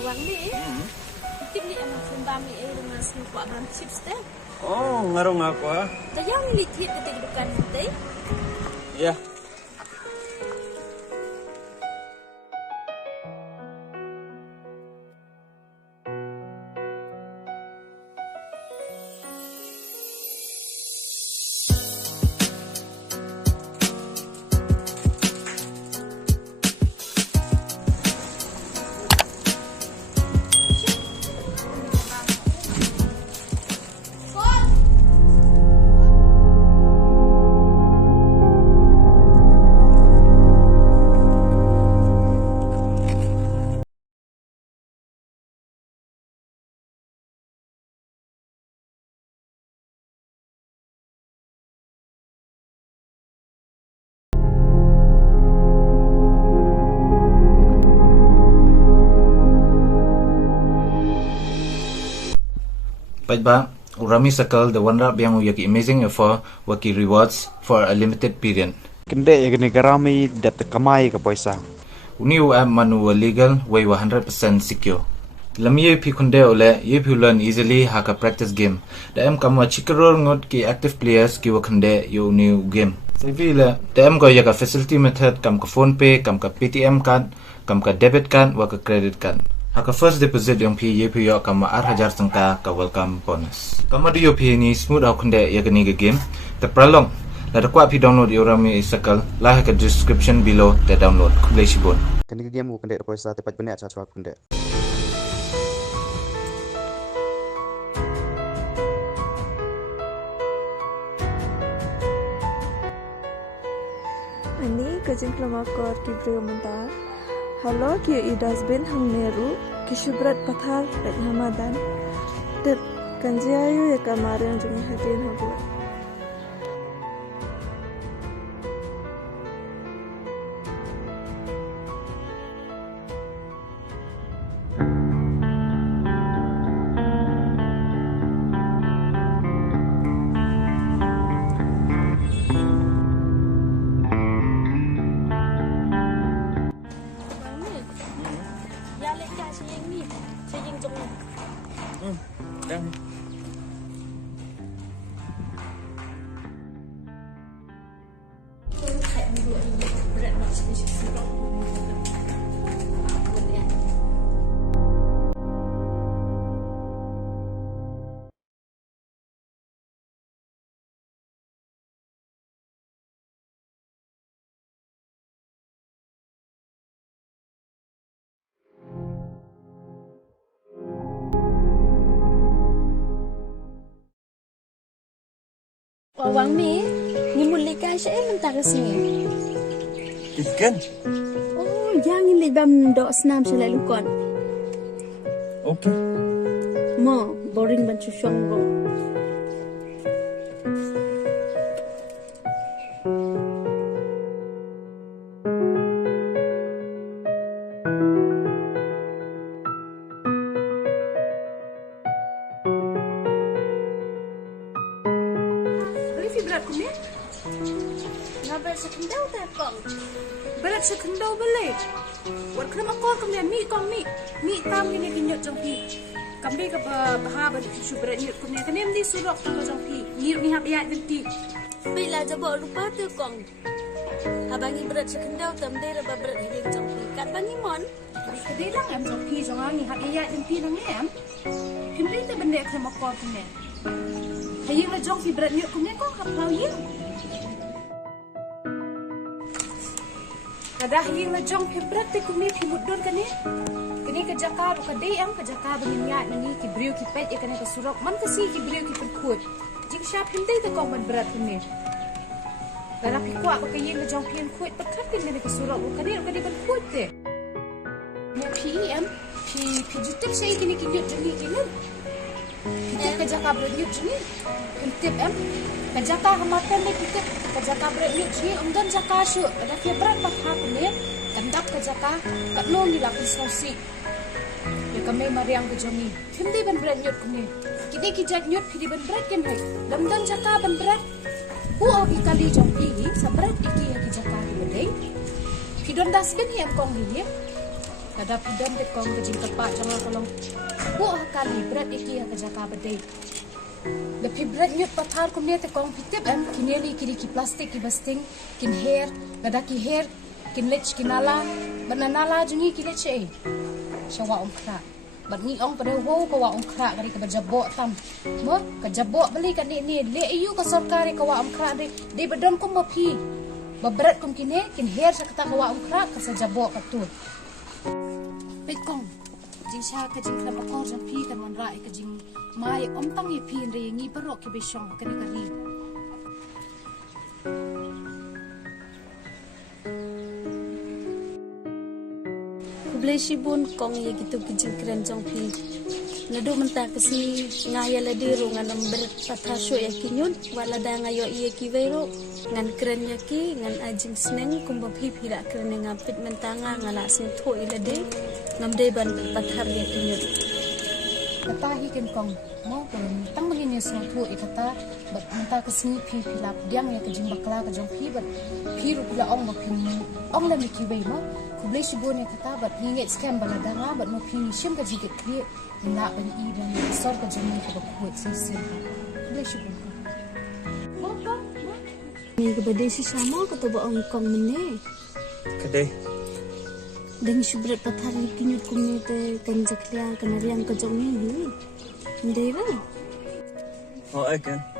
wang ni. Tip ni emang sembami dengan semua abang chips teh. Oh, ngarong aku ah. Tayang ni tip ketik dukan nanti. Ya. Pajba, urami sakal the one rap yang uyaki amazing offer waki rewards for a limited period. Kende ya gini garami dat kamai ka poisa. Uni app manu legal way 100% secure. Lam ye pi kunde ole ye pi learn easily haka practice game. Da em kama chikaror ngot ki active players ki wakande yo new game. Sevi la da em go yaka facility method kam ka phone pay, kam ka PTM card, kam ka debit card wa ka credit card. Haka first deposit yang pi ye pi yo kama 8,000 sangka ka welcome bonus. Kama di yo pi ni smooth au kunde ya gani ga game. Ta pralong. La da kwa pi download urami sakal la haka description below the download. Kublai shibon. Kende game ku kende poisa tepat benek acha kende. Ani kajing klamakor ki briyomanta. Halo ki idasbin hang neru ki shubrat pathar et hamadan. Tep kanjiayu ya kamarin jung hatin habu. Dan Wang ni muli kai saya mentah kesini. ikan. Oh, jangan lebam dok senam selai lukon. Okey. Mo boring bancu syongro. Berat kumnya? Nggak bersekendau tak kong? Berat sekendau balik. Buat kena makor kumnya mi kong mi tam ini kinyot jangpi. Kami ke bahaba di tisu berat nyot kumnya. Kena mesti surok tu jangpi. Nyot ni hab ayat nanti. Bila jabok lupa tu kong. Habangi berat sekendau tamde raba berat hiling jangpi. Kat bangi mon? Kedai lang em jangpi jangan ni hab ayat nanti nang em. Kembali tu benda kena makor kumnya. Hayang la jangpi berat nyot kumnya kong hab lau yin. Kada hayang la jangpi berat tu kumnya pimudon kan ni. Kini kejaka bukan day am kejaka berniat nani kibriu kipet ya kena kesurok man kasi kibriu kiperkut. Jika siap hindai tu kau berat kini. Karena pikwa pakai yang ngejong pian kuat pekat kena kesurok bukan dia kena berkut deh. Ni PM pi jutek saya kini kinyut jeni kini. Kita kejaka berniat jeni. Intip am kejaka hamatan ni kita kejaka berniat jeni umdan jaka syu ada dia berat pakha kini. Tandap kejaka kat non di lapis sausi. Kami mariang ke Johnny. Hindi ban berat nyut kini. Kita kijak nyut pidi ban berat kan hai. Damdan jaka ban berat. Hu abi kali jong pigi sa berat iki ya kijaka di bedeng. Pidon dasbin hi am kong ni. Kada pidam ke kong ke jing tepat jangan kolong. Buah kali berat iki ke jaka bedai. Lepi berat nyut pathar kumne te kong pitip em kineli kiri ki plastik ki basting kin hair kada ki hair kin lech kinala bananala jungi ki lech e. Shawa kra. Bat ni ong pada wo ko wa kra kari ke bajabok tam. Mo ke jabok beli kan ni le iu ke sorkari ke wa kra de bedon kum mapi. Berat kum kini kin hair sakata ke wa kra ke sajabok katul. Pet kong jing sha ke jing kram ko jang pi kan wan rai ke jing mai om tang ye pi re ngi perok ke besong ke ni kari. Kublai shibun kong ye gitu kejing keren jong pi. Nado mentah kesi ngaya ladi ro ngan berat patah syo ya kinyun wala da ngayo iye ki vero ngan keren ya ki ngan ajing sneng kumba pi pira keren ngapit mentanga ngala sing tho ilade ngamde ban patah ya kinyun. Kata hi ken kong mo kon tang begini sing tho ikata bat mentah kesi pi pilap diang ya kejing bakla ke jong pi bat pi ru pula ong mo pi ong la mi ki ve mo kublai shibun ya kata bat nginget scam bala danga bat mo pi shim ke jigit kli nak bani i dan sor ke jemi ke kuat sisi kublai shibun mo kong Ni ke badai si sama ke to ba ong kong mene Kedai. deng shubret patah ni kinyut kumne te kan jaklia kan riang ke jong ni ndai ba Oh, I can.